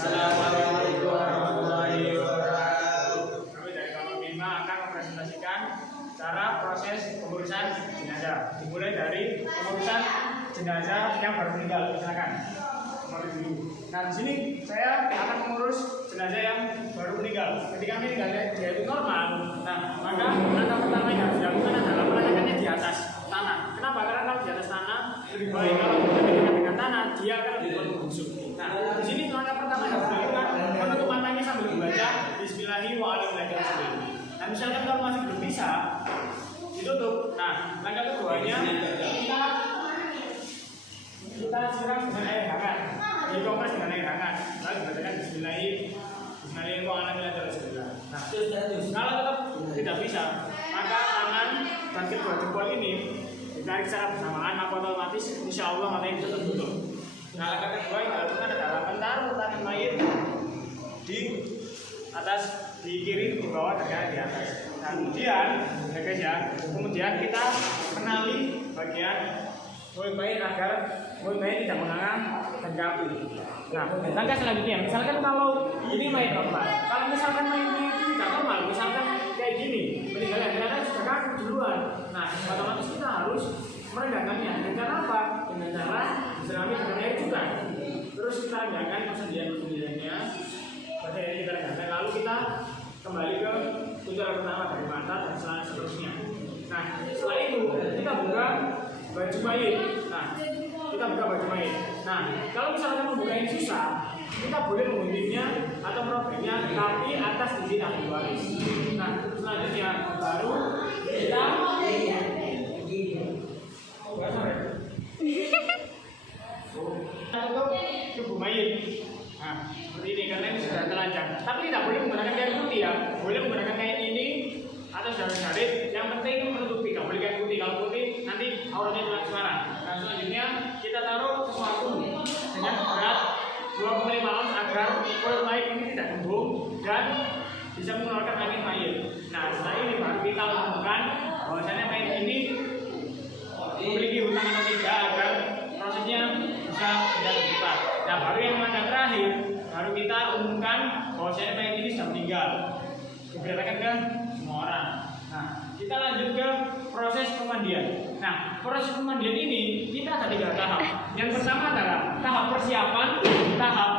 Assalamualaikum warahmatullahi wabarakatuh. Kami dari Kamar Bima akan mempresentasikan cara proses pengurusan jenazah. Dimulai dari pengurusan jenazah yang baru meninggal. Silakan. Nah, di sini saya akan mengurus jenazah yang baru meninggal. Ketika meninggalnya dia itu normal, nah maka langkah pertama yang harus dilakukan adalah meletakkannya di atas tanah. Kenapa? Karena kalau di atas tanah lebih baik. Kalau kita dekat dengan tanah, dia akan lebih membusuk. Nah, di sini langkah pertama yang harus dilakukan menutup matanya sambil membaca Bismillahirrahmanirrahim. Nah, misalkan kalau masih belum bisa ditutup. Nah, langkah keduanya kita siram dengan air hangat, dikompres dengan air hangat, lalu dibacakan Bismillahirrahmanirrahim. Nah, kalau tetap tidak bisa, maka tangan dan kedua jempol ini ditarik secara bersamaan, maka otomatis insya Allah matanya bisa tertutup. Nah, langkah kedua yang dilakukan adalah menaruh tangan mayit di atas, di kiri, di bawah, dan di atas. Nah, kemudian, ya guys ya, kemudian kita kenali bagian mulut mayit agar mulut mayit tidak menganga dan kaku. Nah, langkah selanjutnya, misalkan kalau ini mayit normal, kalau misalkan mayit itu tidak normal, misalkan kayak gini, meninggalnya ternyata sudah kaku duluan. Nah, otomatis kita harus merendahkannya. Dengan cara apa? Dengan cara disirami dengan air juga. Terus kita rendahkan persendian-persendiannya, pada air kita rendahkan, lalu kita kembali ke tujuan pertama dari mata dan seterusnya. Nah, setelah itu kita buka baju mayit. Nah, kita buka baju mayit. Nah, kalau misalkan membuka ini susah, kita boleh menguntingnya atau merobeknya, tapi atas izin ahli waris. Nah, selanjutnya baru kita untuk tubuh mayit. Nah, seperti ini karena ini sudah telanjang. Tapi tidak boleh menggunakan kain putih ya. Boleh menggunakan kain ini atau jarit-jarit. Yang penting menutupi. Tidak boleh kain putih. Kalau putih nanti auratnya transparan. Nah, selanjutnya kita taruh sesuatu dengan berat 2,5 ounce agar kulit mayit ini tidak kembung dan bisa mengeluarkan angin mayit. Nah, setelah ini baru kita lakukan bahwasanya mayit ini memiliki hutang atau tidak agar prosesnya bisa tidak terbuka. Nah, baru yang langkah terakhir baru kita umumkan bahwasanya mayit ini sudah meninggal, diberitakan ke semua orang. Nah, kita lanjut ke proses pemandian. Nah, proses pemandian ini kita ada 3 tahap. Yang pertama adalah tahap persiapan, tahap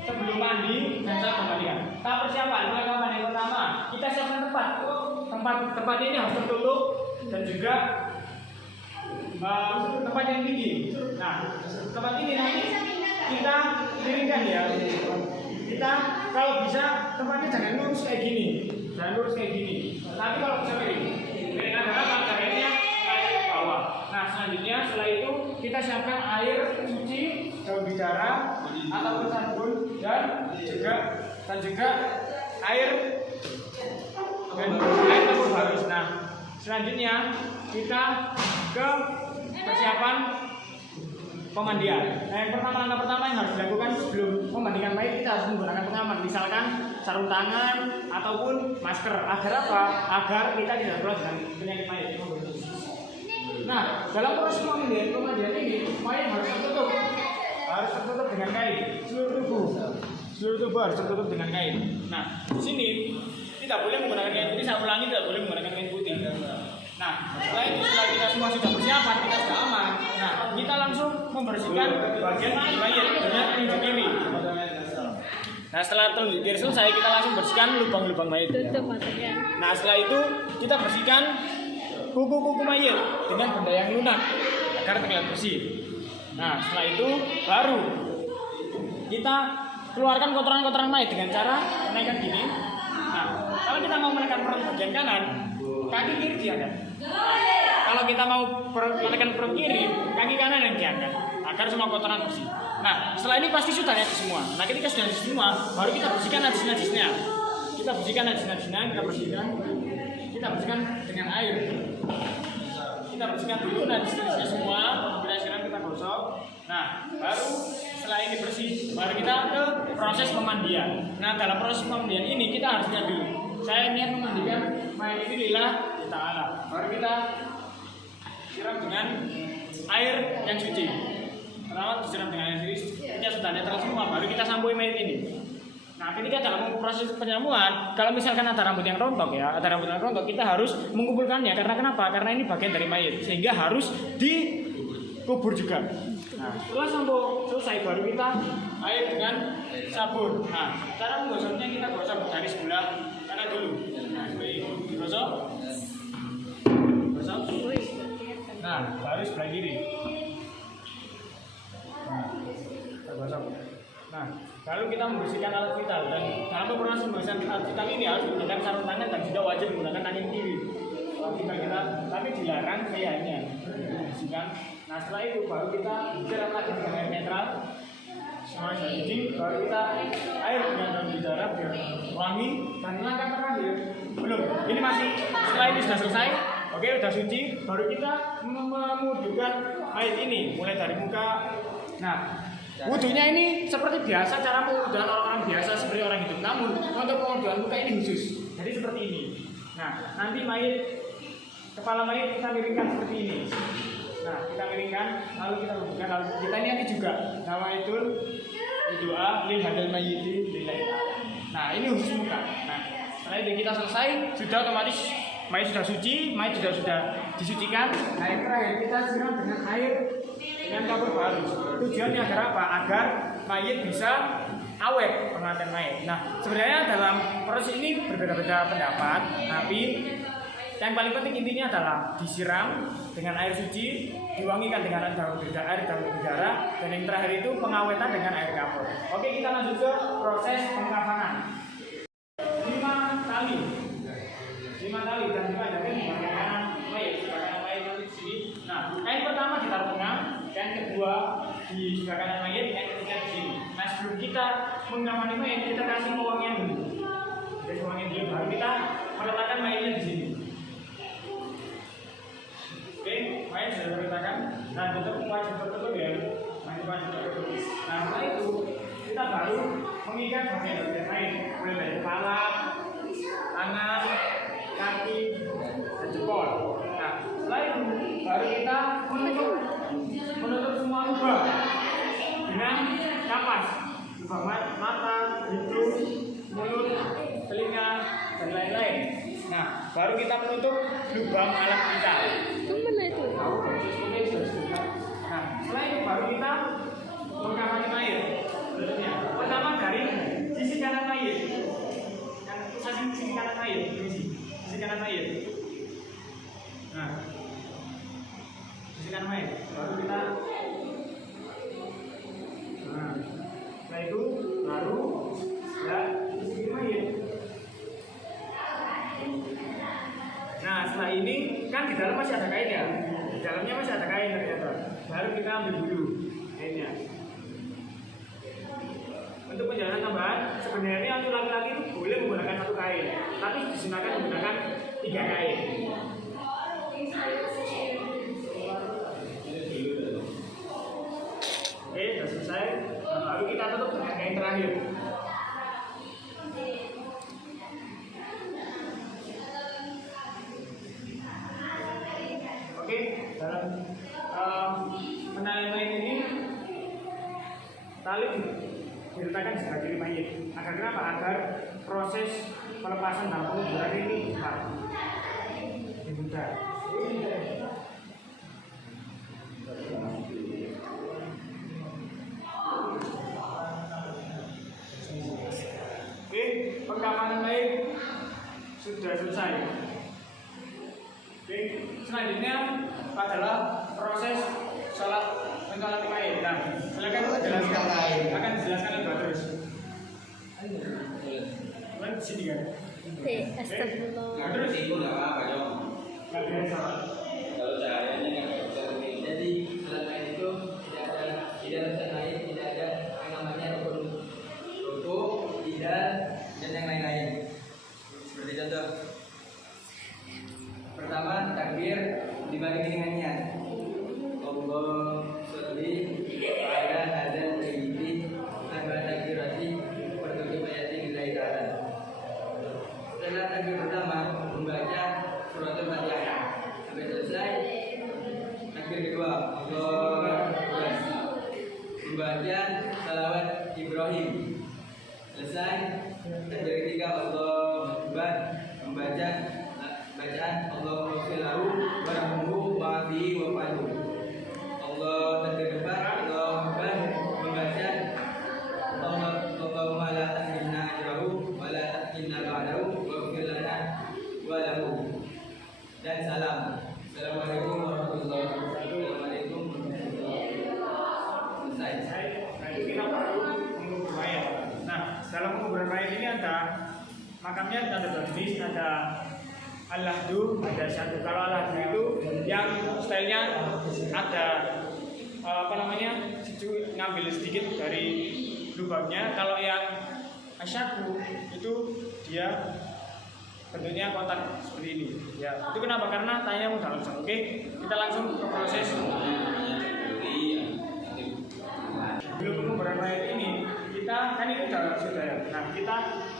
sebelum mandi, dan tahap pemandian. Tahap persiapan, langkah mandi pertama kita siapkan tempat ini harus tertutup dan juga tempat yang tinggi. Nah, tempat ini nanti kita miringkan ya. Kita kalau bisa tempatnya jangan lurus kayak gini, tapi kalau bisa miring adalah materialnya kayak ke bawah. Nah, selanjutnya setelah itu kita siapkan air cuci daun bidara ataupun sabun dan juga air tepung halus. Nah, selanjutnya kita ke persiapan pemandian. Nah, langkah pertama yang harus dilakukan sebelum memandikan mayit, kita harus menggunakan pengaman, misalkan sarung tangan ataupun masker. Agar apa? Agar kita tidak tertular dengan penyakit mayit. Nah, dalam proses pemandian ini mayit harus tertutup dengan kain. Seluruh tubuh harus tertutup dengan kain. Nah, di sini tidak boleh menggunakan kain putih. Saya ulangi, tidak boleh menggunakan kain putih. Nah, setelah kita semua sudah persiapan, kita sudah aman. Nah, kita langsung membersihkan bagian mayit dengan tinju kiri. Nah, setelah tinju kiri selesai, kita langsung bersihkan lubang-lubang mayit. Nah, setelah itu kita bersihkan kuku-kuku mayit dengan benda yang lunak agar terlihat bersih. Nah, setelah itu baru kita keluarkan kotoran-kotoran mayit dengan cara menaikkan gini. Nah, kalau kita mau menekan perut bagian kanan, kaki kiri diangkat. Nah, kalau kita mau menekan perut kiri, kaki kanan yang diangkat agar semua kotoran bersih. Nah, setelah ini pasti sudah ya semua. Nah, ketika sudah semua, baru kita bersihkan najis-najisnya. Kita bersihkan dengan air. Kita bersihkan dulu najis-najisnya semua, kemudian sekarang kita gosok. Nah, baru setelah ini bersih, baru kita ke proses pemandian. Nah, dalam proses pemandian ini kita harus lihat dulu. Saya niat memandikan mayit ini lillah ta'ala. Baru kita siram dengan air yang suci. pertama disiram dengan air suci, ketika sudah netral semua, baru kita sampui mayat ini. Nah, ketika dalam proses penyamuan, kalau misalkan ada rambut yang rontok kita harus mengumpulkannya. Karena kenapa? Karena ini bagian dari mayat, sehingga harus dikubur juga. Nah, setelah sampo selesai, baru kita air dengan sabun. Nah, cara menggosoknya kita gosok dari sebelah kanan dulu. Nah, gosok. Nah, baru sebelah kiri. Nah, kita gosok. Nah, lalu kita membersihkan alat vital, dan dalam proses pembersihan alat vital ini harus menggunakan sarung tangan dan juga wajib menggunakan tangan kiri. Kalau kita tapi dilarang kayaknya membersihkan. Nah, setelah itu baru kita siram lagi dengan air netral. Semua jadi baru kita air dengan daun bidara biar wangi. Dan langkah terakhir belum. Ini masih setelah ini sudah selesai. Oke, sudah suci. Baru kita memudukkan mayat ini mulai dari muka. Nah, wudhunya ini seperti biasa, cara mewudhukan orang biasa seperti orang hidup. Namun untuk pemwudhuan muka ini khusus. Jadi seperti ini. Nah, nanti kepala mayat kita miringkan seperti ini. Nah, kita miringkan, lalu kita wudhukan. Lalu kita niati juga nama itu doa lil hadal mayyiti lillahi. Nah, ini khusus muka. Nah, setelah itu kita selesai, sudah otomatis mayat sudah suci, mayat sudah disucikan. Nah, yang terakhir kita siram dengan air dengan kapur baru. Tujuannya agar apa? Agar mayat bisa awet, pengantin mayat. Nah, sebenarnya dalam proses ini berbeda-beda pendapat, tapi yang paling penting intinya adalah disiram dengan air suci, diwangikan dengan air daun bidara, dan yang terakhir itu pengawetan dengan air kapur. Oke, kita lanjut ke proses pengkafanan. 5 tali dan 5 jari menggunakan mayat di sini. Nah, kain pertama ditaruh tengah, kain kedua di sebelah kanan mayat, kain ketiga di sini. Nah, sebelum kita mengkafani mayat, kita kasih pewangian dulu. Jadi pewangian dulu, baru kita meletakkan mayatnya di sini. Oke, mayat sudah diletakkan. Nah, tutup wajib tertutup ya. Wajib tertutup. Nah, setelah itu kita baru mengikat bagian lain, mulai dari kepala, tangan, kaki, dan jempol. Nah, setelah itu baru kita menutup semua lubang dengan kapas, lubang mata, hidung, mulut, telinga, dan lain-lain. Nah, baru kita menutup lubang alat vital. Mana itu? Nah, setelah itu baru kita mengkafani mayat. Pertama dari sisi kanan mayat. Sisi kanan mayat, sisi kanan mayat. Nah, sisi kanan mayat. Baru kita. Nah, setelah itu baru ya sisi mayat. Nah, setelah ini kan di dalam masih ada kain ya. Di dalamnya masih ada kain ternyata. Baru kita ambil dulu kainnya. Untuk penjelasan tambahan, sebenarnya untuk laki-laki itu boleh menggunakan 1 kain, tapi disunahkan menggunakan 3 kain. Oke, sudah selesai. Nah, baru kita tutup dengan kain terakhir. Oke, dalam penalian mayat ini tali diletakkan di sebelah kiri mayat. Agar kenapa? Agar proses pelepasan dalam penguburan ini mudah. Oke, pengkafanan mayat sudah selesai. Oke, selanjutnya adalah proses sholat mencolati mayat. Nah, silakan akan dijelaskan oleh terus. Kan di sini kan? Astagfirullah. Nah, terus itu nggak apa-apa dong. nggak biasa. Kalau caranya nggak bisa begini. Jadi selain itu tidak ada lain, tidak ada yang namanya ruku, tidak dan yang lain-lain. Seperti contoh. Pertama takbir dibagi dengannya. Allah sholli ala hadzal sayyidi arba takbirati pertujuh ayat lillahi ta'ala. Setelah takbir pertama membaca suratul Fatihah sampai selesai. Takbir kedua Allah Akbar. Ibrahim. Selesai. Takbir ketiga Allahu Akbar, membaca bacaan Allahu Akbar warahmuhu wa'afihi wa'afu. Allah takbir depan Allahu Akbar, membaca Allahumma la tahrimna ajrahu wa la tahrimna ba'dahu waghfir lana wa lahu. Dan salam. Assalamualaikum warahmatullahi wabarakatuh. Assalamualaikum warahmatullahi wabarakatuh. Selesai. Nah, itu kita baru mengubur mayat. Nah, dalam menguburan mayat ini ada makamnya ada dua jenis, ada al-lahdu, ada syahdu. Kalau al-lahdu itu yang stylenya ada ngambil sedikit dari lubangnya. Kalau yang asyadu itu dia bentuknya kotak seperti ini. Ya, itu kenapa? Karena tanya mudah langsung. Oke, kita langsung ke proses. Belum penguburan mayat ini, kita kan ini sudah ya. Nah, kita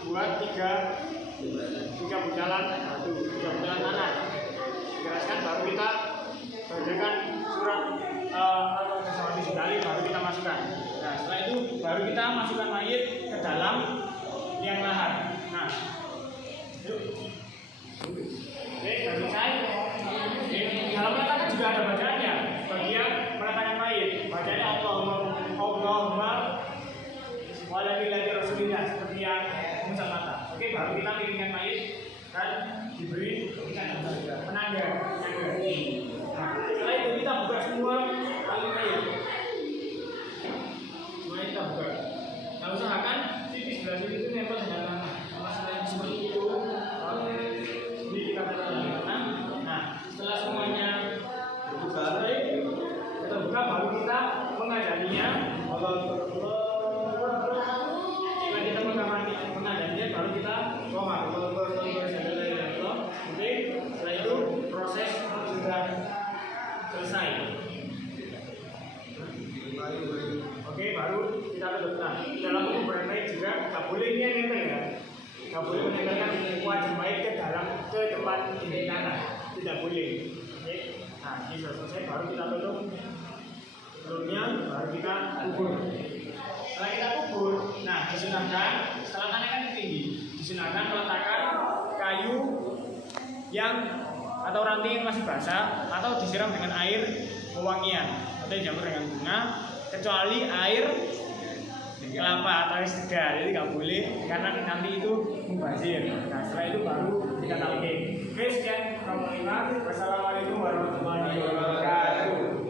buat tiga buntalan batu, tiga buntalan tanah. Dikeraskan, baru kita bacakan surat al-Fatihah sekali, baru kita masukkan. Nah, setelah itu baru kita masukkan mayat ke dalam liang lahat. Nah, yuk. Oke, sudah selesai. Di dalam peletakan juga ada bacaannya. Bagian peletakan mayat, bacaannya Allahumma walillahir rasulillah, seperti yang mengucap mata. Oke, baru kita piringkan mayat dan diberi penanda. Nah, setelah itu kita buka semua tali mayat. Semuanya kita buka. Nah, usahakan titik sebelah sini itu nempel dengan tanah. Masalah seperti itu. Ini kita tanam. Nah, setelah semuanya selesai, kita buka, baru kita mengadaninya. Setelah kita mengadaninya, baru kita rohah. Oke, setelah itu proses sudah selesai. Oke, baru kita tutup. Nah, dalam penguburan mayat juga nggak boleh ini yang nempel ya. Nggak boleh menempelkan wajah mayat ke depan dinding tanah. Tidak boleh. Oke. Nah, ini sudah selesai, baru kita tutup. Sebelumnya baru kita kubur. Setelah kita kubur, nah disunahkan setelah tanah kan tinggi, disunahkan meletakkan kayu yang atau ranting yang masih basah atau disiram dengan air wewangian atau dijamur dengan bunga, kecuali air kelapa atau air segar, jadi nggak boleh karena nanti itu mubazir. Nah, setelah itu baru kita talqin. Oke, sekian. Wassalamualaikum warahmatullahi wabarakatuh.